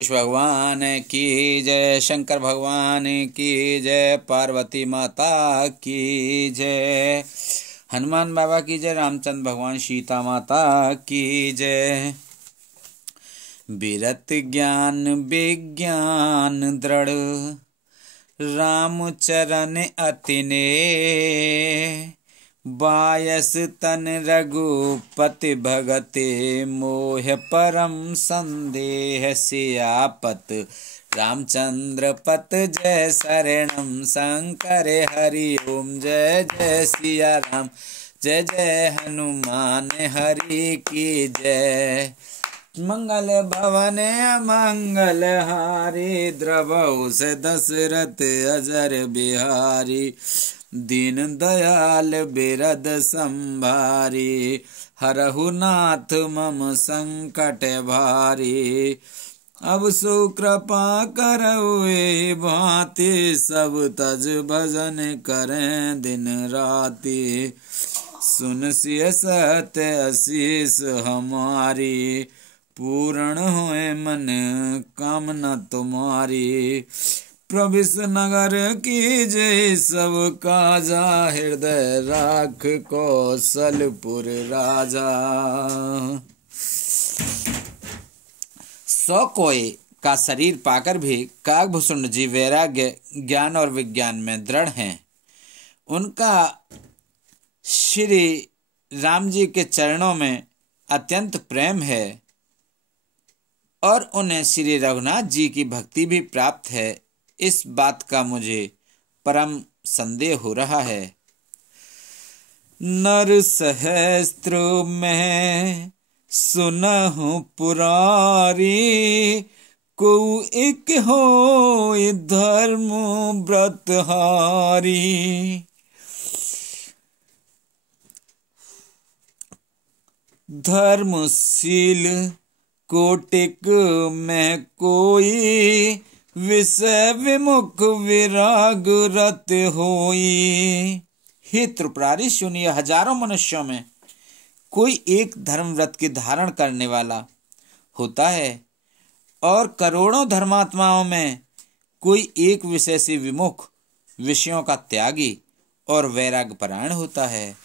भगवान की जय, शंकर भगवान की जय, पार्वती माता की जय, हनुमान बाबा की जय, रामचंद्र भगवान, सीता माता की जय। विरत ज्ञान विज्ञान दृढ़, राम चरण अतिने, बायस तन रघुपति भगते, मोह परम संदेह सियापत, रामचंद्र पत जय शरणम, शंकर हरि ओम जय जय सिया राम, जय जय हनुमान हरि की जय। मंगल भवन मंगल हारी, द्रवहु से दशरथ अजर बिहारी, दीन दयाल बिरद संभारी, हरहु नाथ मम संकट भारी। अब सो कृपा करहु भांति, सब तज भजन करें दिन राति, सुन सिय सत्य आशीष हमारी, पूर्ण होए मन कामना तुम्हारी। प्रविश नगर की जय सब काजा, हृदय राख कौशलपुर राजा। सौ कोय का शरीर पाकर भी काकभूषण जी वैराग्य ज्ञान और विज्ञान में दृढ़ हैं। उनका श्री राम जी के चरणों में अत्यंत प्रेम है और उन्हें श्री रघुनाथ जी की भक्ति भी प्राप्त है, इस बात का मुझे परम संदेह हो रहा है। नर सहस्त्र में सुनहु पुरारी, को एक हो धर्म व्रतहारी, धर्मशील कोटिक में कोई, विषय विमुख विराग रत होई। हे त्रिपुरारी सुनिए, हजारों मनुष्यों में कोई एक धर्म व्रत की धारण करने वाला होता है और करोड़ों धर्मात्माओं में कोई एक विषय से विमुख, विषयों का त्यागी और वैराग्य परायण होता है।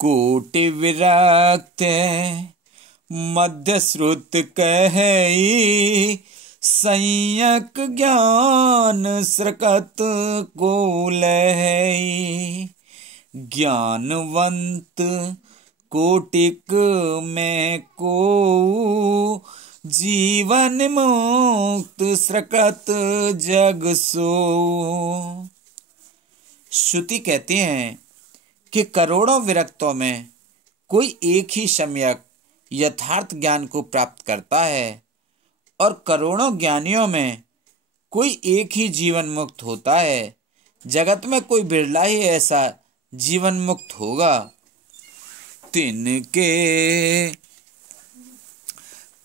कोटि विरक्त मध्य श्रुत कही, संयक ज्ञान स्रकत को लहई, ज्ञानवंत कोटिक में को, जीवन मुक्त स्रकत जग सो। श्रुति कहते हैं कि करोड़ों विरक्तों में कोई एक ही सम्यक यथार्थ ज्ञान को प्राप्त करता है और करोड़ों ज्ञानियों में कोई एक ही जीवन मुक्त होता है। जगत में कोई बिरला ही ऐसा जीवन मुक्त होगा। तिनके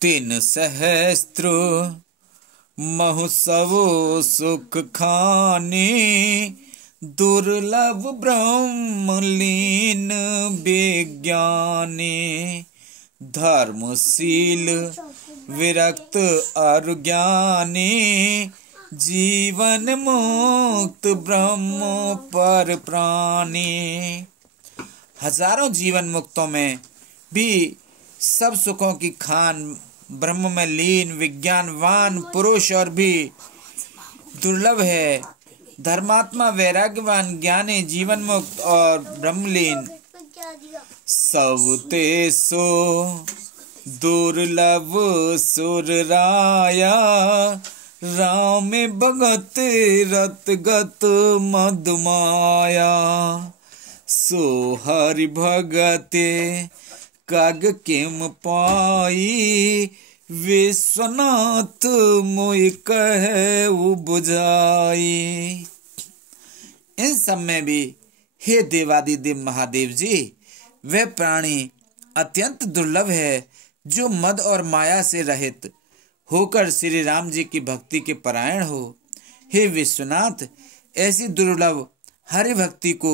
तीन सहस्त्र महोत्सवो सुख खानी, दुर्लभ ब्रह्मलीन विज्ञानी, धर्मशील विरक्त और ज्ञानी, जीवन मुक्त ब्रह्म पर प्राणी। हजारों जीवन मुक्तों में भी सब सुखों की खान, ब्रह्म में लीन विज्ञानवान पुरुष और भी दुर्लभ है। धर्मात्मा वैराग्यवान ज्ञानी जीवन मुक्त और ब्रह्मलीन सबते सो दुर्लभ सुर राया, राम भगत रतगत मधुमाया, सो हरि भगते काग किम पाई, विश्वनाथ मोहि कहे बुझाई। इन सब में भी हे देवादिदेव महादेव जी, वे प्राणी अत्यंत दुर्लभ है जो मद और माया से रहित होकर श्री राम जी की भक्ति के परायण हो। हे विश्वनाथ, ऐसी दुर्लभ हरि भक्ति को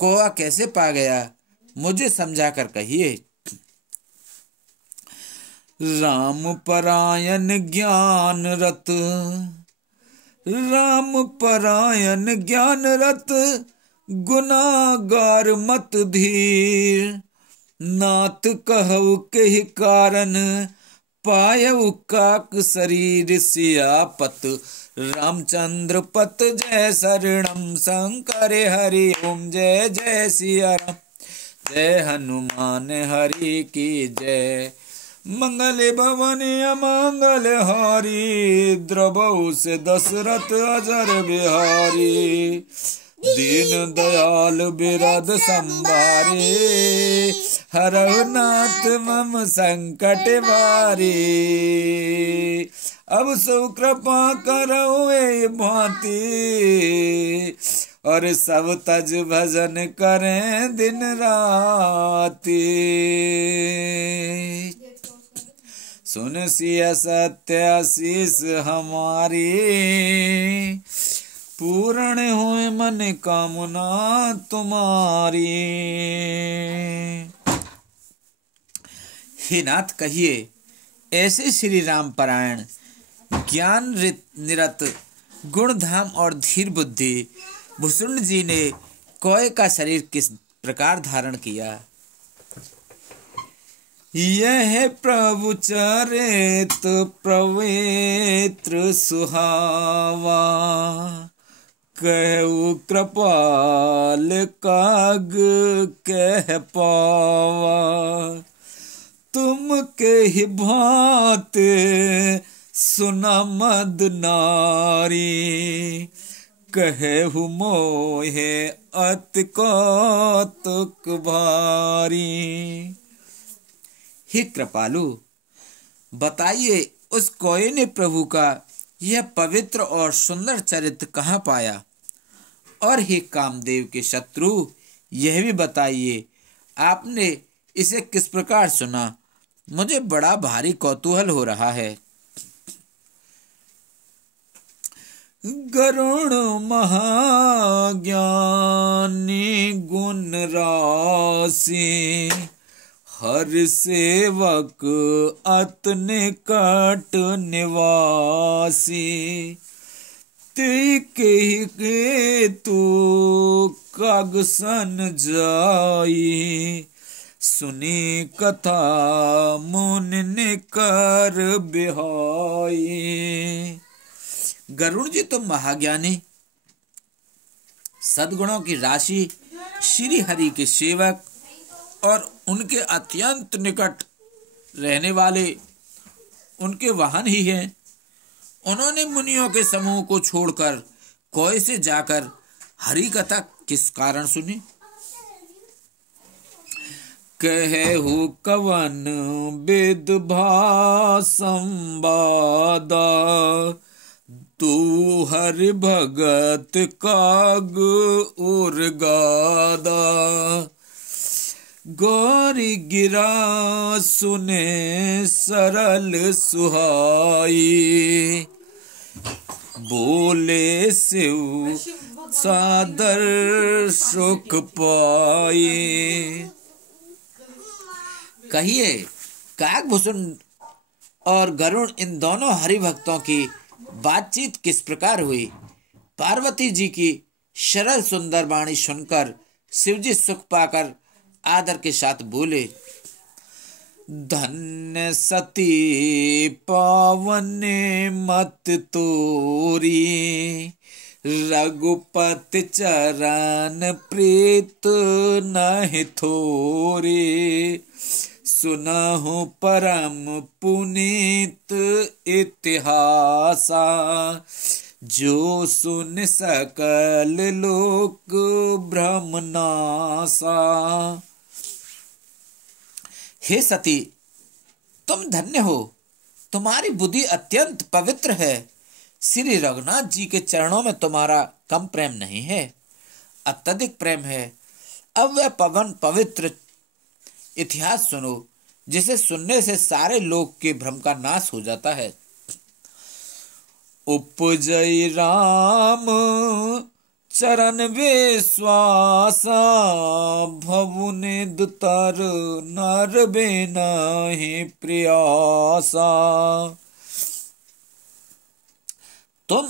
कौआ कैसे पा गया, मुझे समझा कर कहिए। राम परायण ज्ञान रत, राम परायण ज्ञान रत, गुनागार मत धीर। नाथ कहु के कारण, पायउ काक शरीर। सियापत रामचंद्र पत जय शरणम, शंकर हरि ओम जय जय सिया राम। जय हनुमान हरि की जय। मंगल भवन अमंगल हारी, द्रवहु से दशरथ अजर बिहारी। दीन दयाल बिरद संभारे, हरहु नाथ मम संकट भारी। अब सो कृपा करो ए भांति, और सब तज भजन करें दिन राति। सुन सिया सत्य आशीष हमारी, पूर्ण होए मन कामना तुम्हारी। हे नाथ कहिए, ऐसे श्री राम परायण ज्ञान निरत गुण धाम और धीर बुद्धि भुसुंड जी ने कौए का शरीर किस प्रकार धारण किया। यह प्रभु चरित पवित्र सुहावा, कहु कृपाल काग कह पावा। तुम के ही भांति सुना मद नारी, कहु मोहे अति कौतुक भारी। हे कृपालु, बताइए उस कौए ने प्रभु का यह पवित्र और सुंदर चरित्र कहाँ पाया। और हे कामदेव के शत्रु, यह भी बताइए आपने इसे किस प्रकार सुना। मुझे बड़ा भारी कौतूहल हो रहा है। गरुण महाज्ञानी गुण राशि, हर सेवक अत निकट निवासी। के तू कागसन जाई, सुनी कथा मुनि कर बिहाई। गरुड़ जी तुम महाज्ञानी, सद्गुणों की राशि, श्री हरि के सेवक और उनके अत्यंत निकट रहने वाले उनके वाहन ही हैं। उन्होंने मुनियों के समूह को छोड़कर कौए से जाकर हरि कथा किस कारण सुनी। कहु कवन विद संवादा, तू हरि भगत काग उर गादा। गौरी गिरा सुने सरल सुहाई, बोले शिव सादर सुख पाई। कहिए काकभूषण और गरुड़ इन दोनों हरिभक्तों की बातचीत किस प्रकार हुई। पार्वती जी की सरल सुंदर वाणी सुनकर शिवजी सुख पाकर आदर के साथ बोले, धन्य सती पावन मत तोरी, रघुपति चरण प्रीत नहीं थोरी। सुनहु परम पुनीत इतिहासा, जो सुन सकल लोक भ्रम नासा। हे सती, तुम धन्य हो, तुम्हारी बुद्धि अत्यंत पवित्र है। श्री रघुनाथ जी के चरणों में तुम्हारा कम प्रेम नहीं है, अत्यधिक प्रेम है। अब वह पवित्र इतिहास सुनो, जिसे सुनने से सारे लोक के भ्रम का नाश हो जाता है। उपजय राम चरण विश्वासा भवुनि दुतर नर बिनाहि प्रयासा। तुम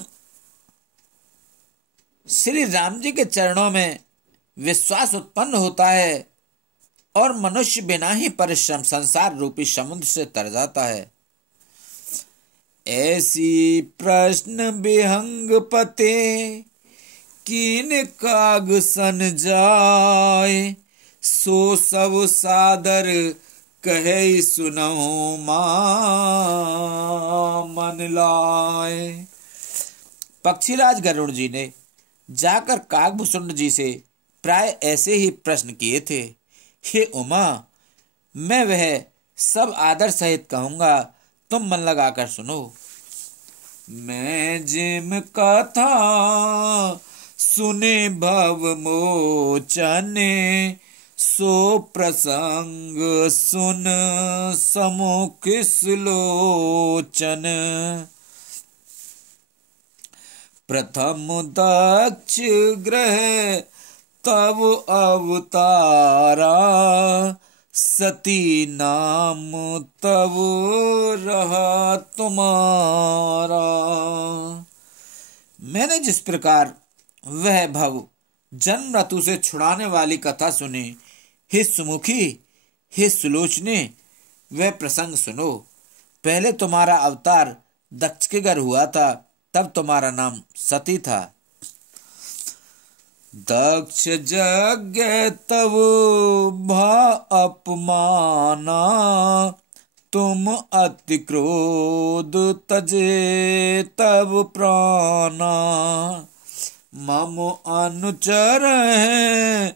श्री राम जी के चरणों में विश्वास उत्पन्न होता है और मनुष्य बिना ही परिश्रम संसार रूपी समुद्र से तर जाता है। ऐसी प्रश्न विहंग पते कीन काग सन जाय, सो सब सादर कहे सुनहु मन लाए। पक्षीराज गरुड़ जी ने जाकर कागभूषुंड जी से प्राय ऐसे ही प्रश्न किए थे। हे उमा, मैं वह सब आदर सहित कहूंगा, तुम मन लगाकर सुनो। मैं जिम कथा सुने भव मोचने, सो प्रसंग सुन समुख सुलोचन। प्रथम दक्ष ग्रह तब अवतारा, सती नाम तब रहा तुम्हारा। मैंने जिस प्रकार वह भव जन्म ऋतु से छुड़ाने वाली कथा सुनी, हे सुमुखी, हे सुलोचने, वह प्रसंग सुनो। पहले तुम्हारा अवतार दक्ष के घर हुआ था, तब तुम्हारा नाम सती था। दक्ष यज्ञ तब भा अपमाना, तुम अति क्रोध तजे तब प्राणा। मम अनुचर है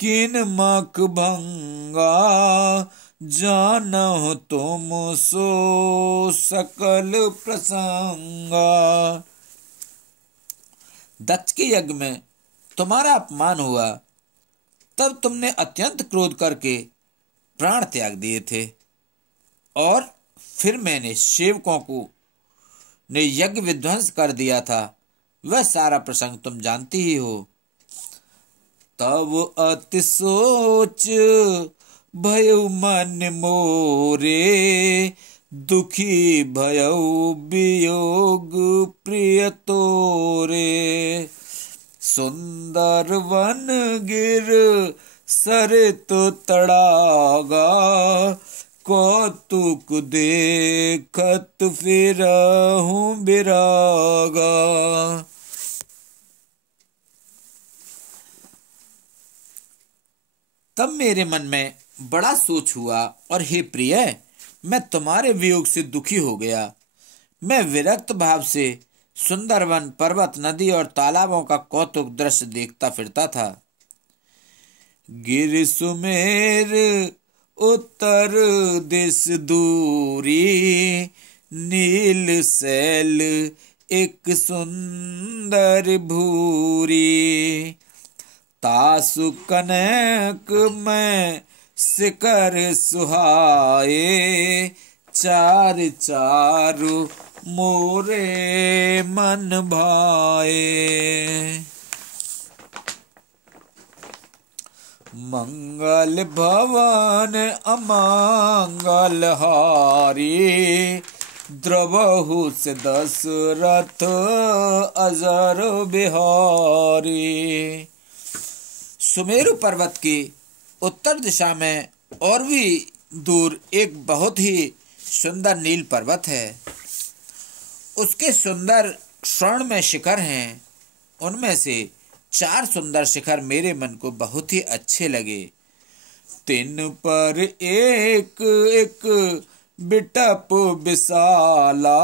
किन मख भंगा, जानहु तुम सो सकल प्रसंगा। दक्ष के यज्ञ में तुम्हारा अपमान हुआ, तब तुमने अत्यंत क्रोध करके प्राण त्याग दिए थे, और फिर मैंने सेवकों को ने यज्ञ विध्वंस कर दिया था। वह सारा प्रसंग तुम जानती ही हो। तब अति सोच भयउ मन मोरे, दुखी भयउ वियोग प्रिय तोरे। सुंदर वन गिर सरित तड़ागा, कौतुक देखत फिरहूं बिरागा। तब मेरे मन में बड़ा सोच हुआ, और हे प्रिय, मैं तुम्हारे वियोग से दुखी हो गया। मैं विरक्त भाव से सुंदर वन, पर्वत, नदी और तालाबों का कौतुक दृश्य देखता फिरता था। गिर सुमेर उत्तर दिस दूरी, नील सैल एक सुंदर भूरी। तासु कनक में शिखर सुहाए, चार चारु मोरे मन भाए। मंगल भवन अमंगल हारी, द्रवहु से दशरथ अजर बिहारी। सुमेरु पर्वत की उत्तर दिशा में और भी दूर एक बहुत ही सुंदर नील पर्वत है। उसके सुंदर स्वर्ण में शिखर हैं। उनमें से 4 सुंदर शिखर मेरे मन को बहुत ही अच्छे लगे। तिन पर एक एक बिटप विशाला,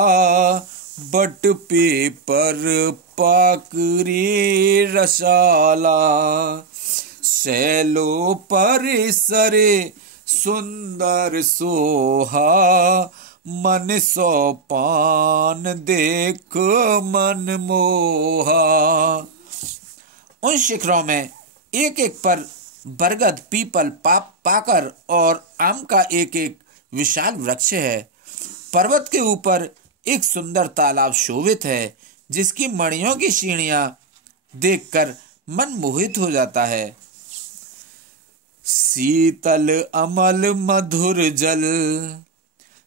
बट पीपर पाकरी रसाला। शैलो परिसरे सुंदर सोहा, मन सोपान देख मन मोहा। उन शिखरों में एक एक पर बरगद, पीपल, पाकर और आम का एक एक विशाल वृक्ष है। पर्वत के ऊपर एक सुंदर तालाब शोभित है, जिसकी मणियों की सीढ़ियां देखकर मन मोहित हो जाता है। शीतल अमल मधुर जल,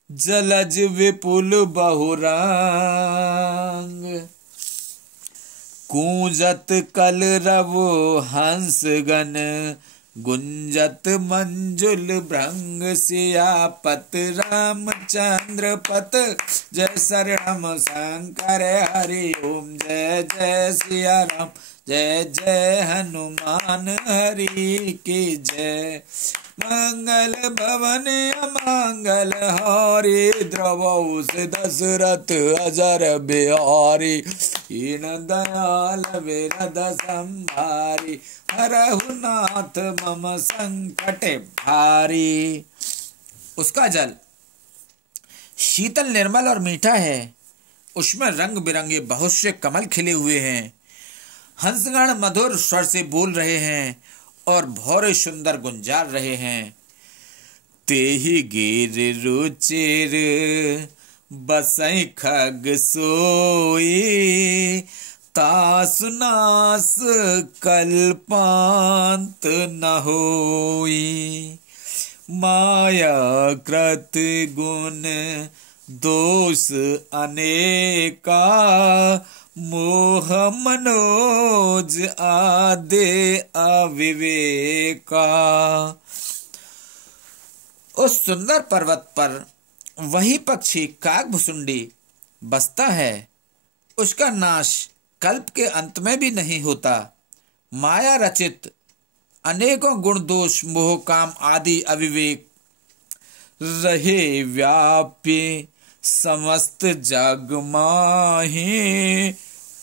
जलज विपुल बहुरांग। कूंजत कलरव हंसगन, गुंजत मंजुल भृंग। सियापत रामचंद्र पत, जय शरणम शंकर हरि ओम। जय जय सिया राम, जय जय हनुमान हरि की जय। मंगल भवन अमंगल हारी, द्रवौ से दशरथ अजर बिहारी। हीन दयाल विरद संभारी, हरहु नाथ मम संकट भारी। उसका जल शीतल निर्मल और मीठा है। उसमें रंग बिरंगे बहुत से कमल खिले हुए हैं। हंसगण मधुर स्वर से बोल रहे हैं और भौरे सुंदर गुंजार रहे हैं। तेहि गिर रुचिर बसई खग सोई, तासु नास कल्पांत न होई। माया कृत गुण दोष अनेका, मोह मनोज आदे अविवेका। उस सुंदर पर्वत पर वही पक्षी काकभुसुंडी बसता है। उसका नाश कल्प के अंत में भी नहीं होता। माया रचित अनेकों गुण दोष मोह काम आदि अविवेक रहे व्यापी समस्त जग माही।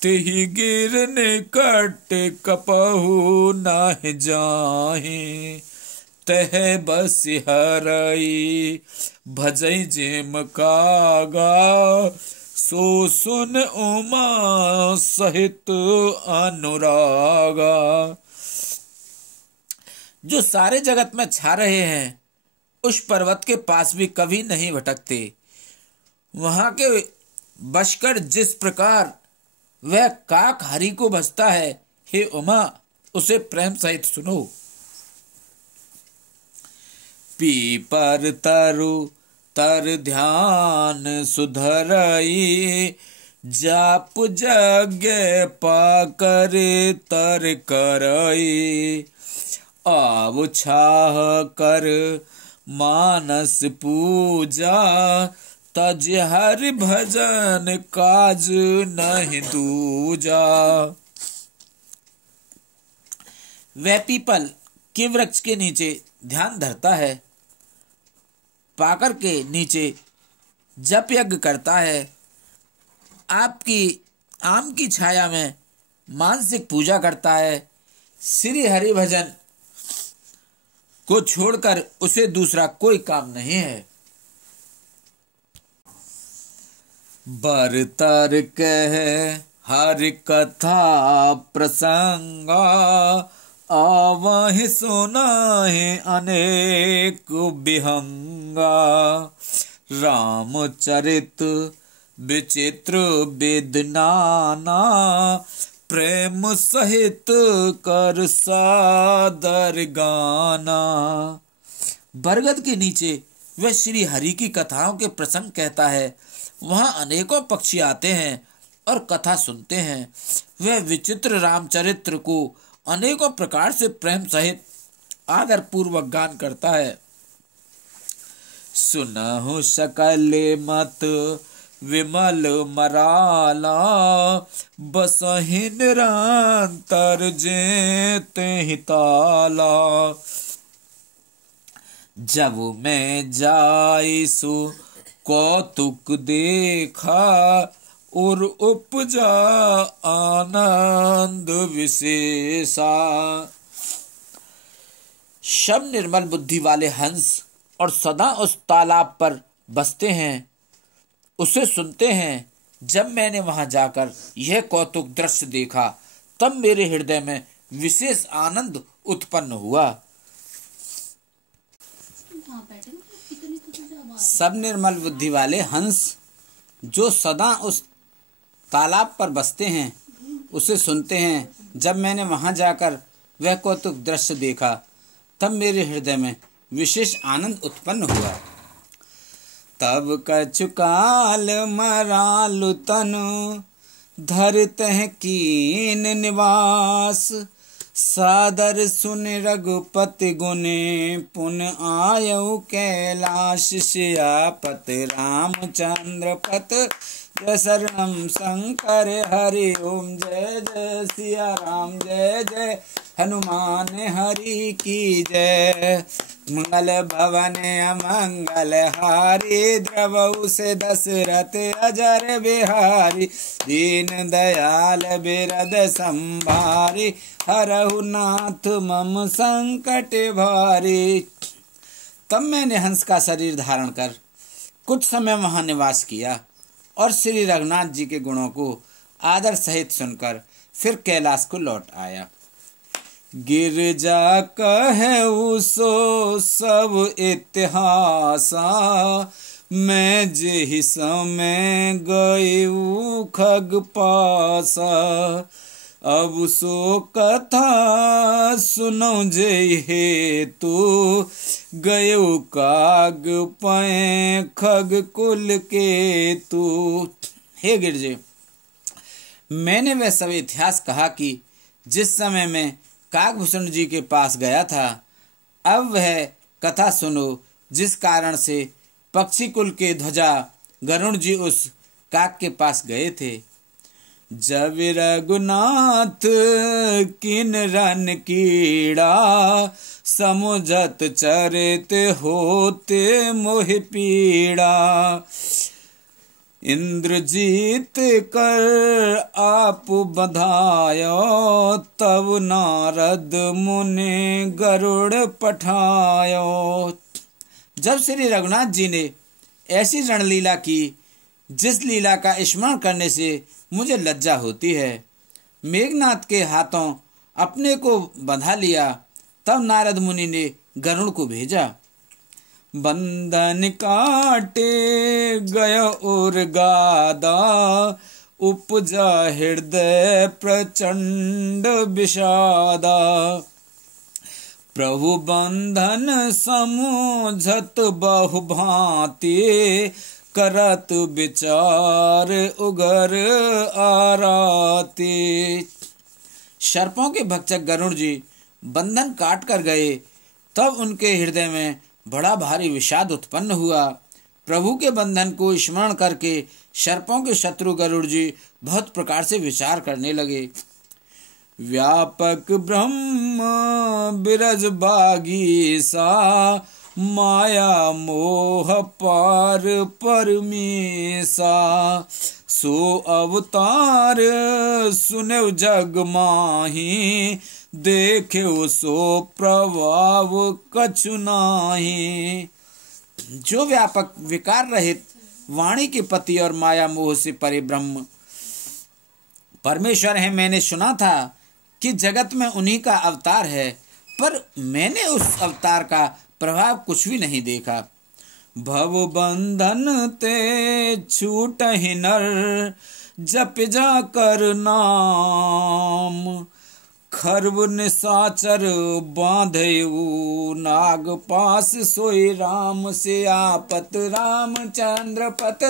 तिहि गिर निकट कपहु नाहि जाहि, तह बस हरई भजई जेम कागा। सो सुन उमा सहित अनुरागा। जो सारे जगत में छा रहे हैं, उस पर्वत के पास भी कभी नहीं भटकते। वहां के बशकर जिस प्रकार वह काक हरि को भजता है, हे उमा उसे प्रेम सहित सुनो। पीपर तरु तर ध्यान सुधरई, जाप यज्ञ पाकर तर करई। आव छाह कर मानस पूजा, तज हरि भजन काज नहीं दूजा। वह पीपल के वृक्ष के नीचे ध्यान धरता है, पाकर के नीचे जप यज्ञ करता है, आपकी आम की छाया में मानसिक पूजा करता है। श्री हरि भजन को छोड़कर उसे दूसरा कोई काम नहीं है। बरतर कह हरि कथा प्रसंगा, आवहि सुनाहि अनेक विहंगा। रामचरित विचित्र वेद नाना, प्रेम सहित कर सादर गाना। बरगद के नीचे वह श्री हरि की कथाओं के प्रसंग कहता है। वहां अनेकों पक्षी आते हैं और कथा सुनते हैं। वह विचित्र रामचरित्र को अनेकों प्रकार से प्रेम सहित आदर पूर्वक गान करता है। सुनहु सकल मत विमल मराला, बसहि निरंतर जेते हिताला। जब मैं जाइसु कौतुक देखा, और उपजा आनंद विशेषा। शब निर्मल बुद्धि वाले हंस और सदा उस तालाब पर बसते हैं, उसे सुनते हैं। जब मैंने वहां जाकर यह कौतुक दृश्य देखा, तब मेरे हृदय में विशेष आनंद उत्पन्न हुआ। सब निर्मल बुद्धि वाले हंस जो सदा उस तालाब पर बसते हैं, उसे सुनते हैं। जब मैंने वहां जाकर वह कौतुक दृश्य देखा तब मेरे हृदय में विशेष आनंद उत्पन्न हुआ। तब कछु काल मरालु तनु धरतह कीन निवास, सादर सुन रघुपति गुने पुन आयऊ कैलाश, सियापत रामचंद्र पत जय शरणम शंकर हरि ओम जय जय सिया राम जय जय हनुमान हरि की जय। मंगल भवन अमंगल हारी द्रवऊ से दशरथ अजर बिहारी, दीन दयाल बिरद संभारी, हरहु नाथ मम संकट भारी। तब मैंने हंस का शरीर धारण कर कुछ समय वहां निवास किया और श्री रघुनाथ जी के गुणों को आदर सहित सुनकर फिर कैलाश को लौट आया। गिरजा कहु सो सब इतिहासा, मैं जेहि समय गयु खग पासा, अब सो कथा सुनो जय हेतु, गयो काग पै खग कुल के तू। हे गिरजे, मैंने वह सब इतिहास कहा कि जिस समय मैं काकभूषण जी के पास गया था, अब वह कथा सुनो जिस कारण से पक्षी कुल के ध्वजा गरुण जी उस काक के पास गए थे। जब रघुनाथ किन रन कीड़ा, समुझत चरित होते मोहि पीड़ा, इंद्रजीत कर आप बधायो, तब नारद मुनि गरुड़ पठायो। जब श्री रघुनाथ जी ने ऐसी रणलीला की जिस लीला का स्मरण करने से मुझे लज्जा होती है, मेघनाथ के हाथों अपने को बंधा लिया, तब नारद मुनि ने गरुड़ को भेजा। बंधन काटे गय और गादा, उपजा हृदय प्रचंड विषादा, प्रभु बंधन समझत बहु भांति, करत विचार उगर आराती। सर्पों के भक्षक गरुड़ जी बंधन काट कर गए, तब उनके हृदय में बड़ा भारी विषाद उत्पन्न हुआ। प्रभु के बंधन को स्मरण करके सर्पों के शत्रु गरुड़ जी बहुत प्रकार से विचार करने लगे। व्यापक ब्रह्म बिरज बागी सा, माया मोह पार परमेसा, सो अवतार सुनेव जग माही, देखे सो प्रभाव कछु नाही। जो व्यापक विकार रहित वाणी के पति और माया मोह से परे ब्रह्म परमेश्वर है, मैंने सुना था कि जगत में उन्हीं का अवतार है, पर मैंने उस अवतार का प्रभाव कुछ भी नहीं देखा। भव बंधन ते छूट ही नर, जप जा कर नाम, खरब निशाचर बांधेऊ नाग पास, सोई राम सियापत रामचंद्र पत,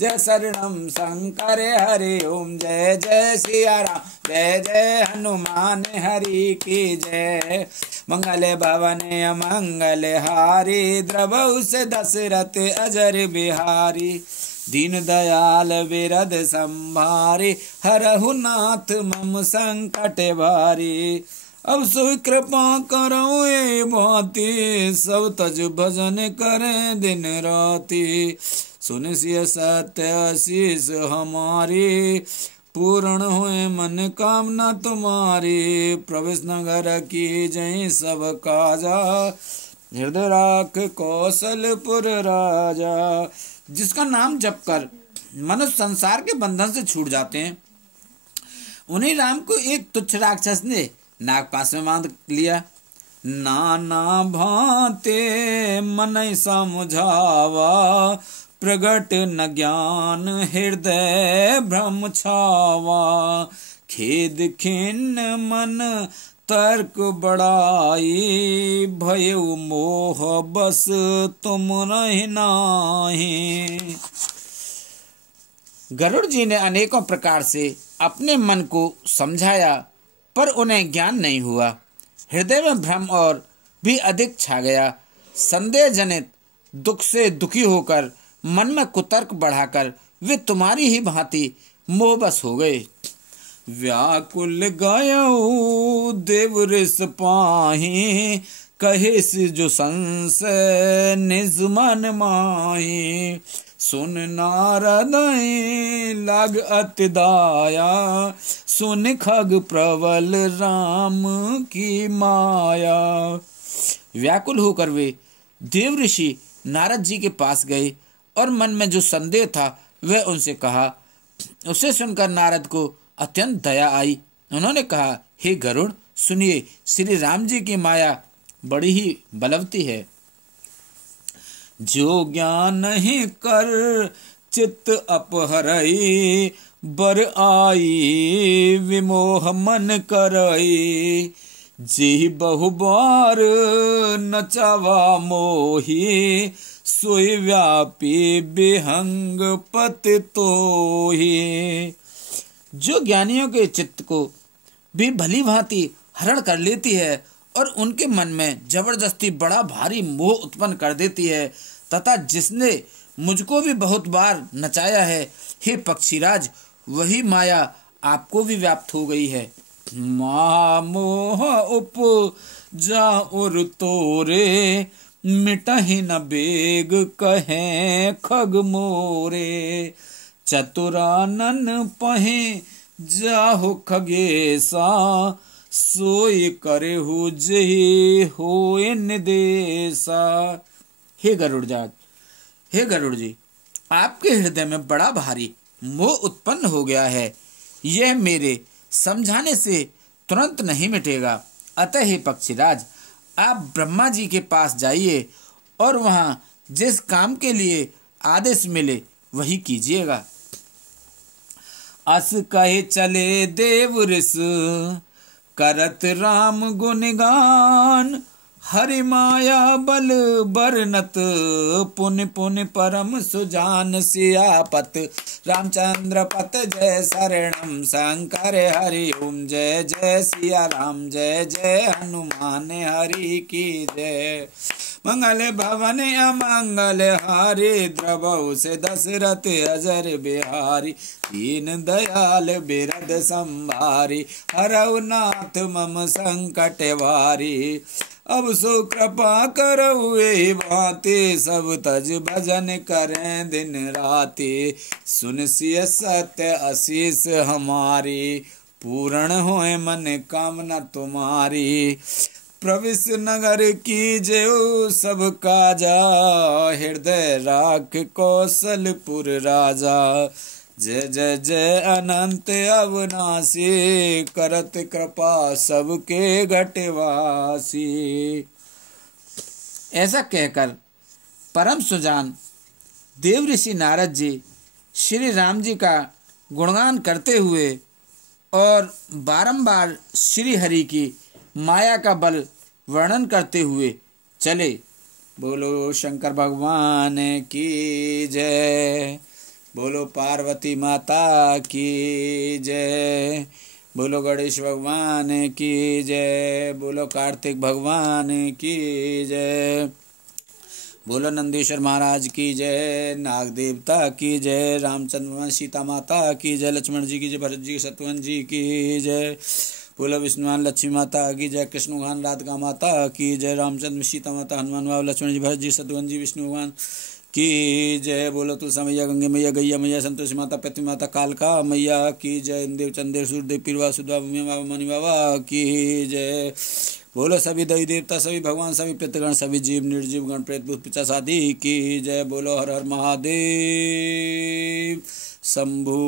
जय शरणम शंकर हरि ओम जय जय सिया राम जय जय हनुमान हरि की जय। मंगल भवन अमंगल हारी, द्रवऊ से दशरथ अजर बिहारी, दीन दयाल बिरद संभारी, हरहु नाथ मम संकट भारी। अब सो कृपा करो ये भांति, सब तज भजन करें दिन राति, सुन सिय सत्य आशीष हमारी, पूर्ण होए मन कामना तुम्हारी। प्रवेश नगर की जय सब काजा, हृदय राख कौशलपुर राजा। जिसका नाम जप कर मनुष्य संसार के बंधन से छूट जाते हैं, उन्हीं राम को एक तुच्छ राक्षस ने नागपाश में बांध लिया। नाना भांते मन समझावा, प्रगट न ज्ञान हृदय भ्रम छावा, खेद खिन्न मन तर्क बड़ाई, भयउ मोह बस तुम रहि नाहि। गरुड़ जी ने अनेकों प्रकार से अपने मन को समझाया, पर उन्हें ज्ञान नहीं हुआ। हृदय में भ्रम और भी अधिक छा गया। संदेह जनित दुख से दुखी होकर मन में कुतर्क बढ़ाकर वे तुम्हारी ही भांति मोहबस हो गए। व्याकुल गयऊ देव ऋष पाहि, कहिस जो संशय निज मन माहि। सुन नारद लाग अति दाया, सुन खग प्रबल राम की माया। व्याकुल होकर वे देव ऋषि नारद जी के पास गए और मन में जो संदेह था वह उनसे कहा। उसे सुनकर नारद को अत्यंत दया आई। उन्होंने कहा, हे गरुड़, सुनिए, श्री राम जी की माया बड़ी ही बलवती है। जो ज्ञान नहीं कर चित्त अपहरई, बर आई विमोह मन करई। जी बहु बार नचावा मोही, सोई व्यापी बिहंग पति तोही। जो ज्ञानियों के चित्त को भी भली भांति हरण कर लेती है और उनके मन में जबरदस्ती बड़ा भारी मोह उत्पन्न कर देती है, तथा जिसने मुझको भी बहुत बार नचाया है, हे पक्षीराज, वही माया आपको भी व्याप्त हो गई है। मोह उपजा उर तोरे, मिटहि न बेग कहें खग मोरे। चतुरानन पहे जाहु खगेसा, सोई करे हो जही होए निदेशा। हे गरुड़ जी, आपके हृदय में बड़ा भारी मोह उत्पन्न हो गया है। यह मेरे समझाने से तुरंत नहीं मिटेगा। अतः हे पक्षीराज, आप ब्रह्मा जी के पास जाइए और वहाँ जिस काम के लिए आदेश मिले वही कीजिएगा। अस कहे चले देव ऋष, करत राम गुणगान। हरि माया बल बरनत, पुन पुन परम सुजान। सियापत रामचंद्र पत जय शरणम, शंकर हरि ओम जय जय सिया राम। जय जय हनुमान हरि की जय। मंगल भवन अमंगल हारी, द्रवहु से दशरथ अजर बिहारी। दीन दयाल बिरद संभारी, हरऊ नाथ मम संकट वारी। अब सो कृपा करऊ एहि भांति, सब तज भजन करें दिन राति। सुन सिय सत्य आशीष हमारी, पूर्ण होए मन कामना तुम्हारी। प्रविश नगर की जयो सब काजा, हृदय राख कौशलपुर राजा। जय जय जय अनंत अविनाशी, करत कृपा सबके घटवासी। ऐसा कहकर परम सुजान देव ऋषि नारद जी श्री राम जी का गुणगान करते हुए और बारंबार श्री हरि की माया का बल वर्णन करते हुए चले। बोलो शंकर भगवान की जय, बोलो पार्वती माता की जय, बोलो गणेश भगवान की जय, बोलो कार्तिक भगवान की जय, बोलो नंदीश्वर महाराज की जय, नाग देवता की जय, रामचंद्र सीता माता की जय, लक्ष्मण जी की जय, भरत जी शत्रुघ्न जी की जय, बोलो विष्णुवान लक्ष्मी माता की जय, कृष्ण भगवान राधिका माता की जय, रामचंद्र सीता माता हनुमान बाबा लक्ष्मण जी भरत जी शत्रुघ्न जी विष्णु भगवान की जय। बोलो तुलसा मैया, गंगे मैया, गैया मैया, संतोषी माता, पृथ्वी माता, कालका मैया की जय, इंदेव चंदेव सूर्यदेव पीरवा सुधा भूमि बाबा मणि बाबा की जय। बोलो सभी देवी देवता, सभी भगवान, सभी पितृगण, सभी जीव निर्जीव गण प्रेत भूत पिशाच आदि की जय। बोलो हर हर महादेव शंभू।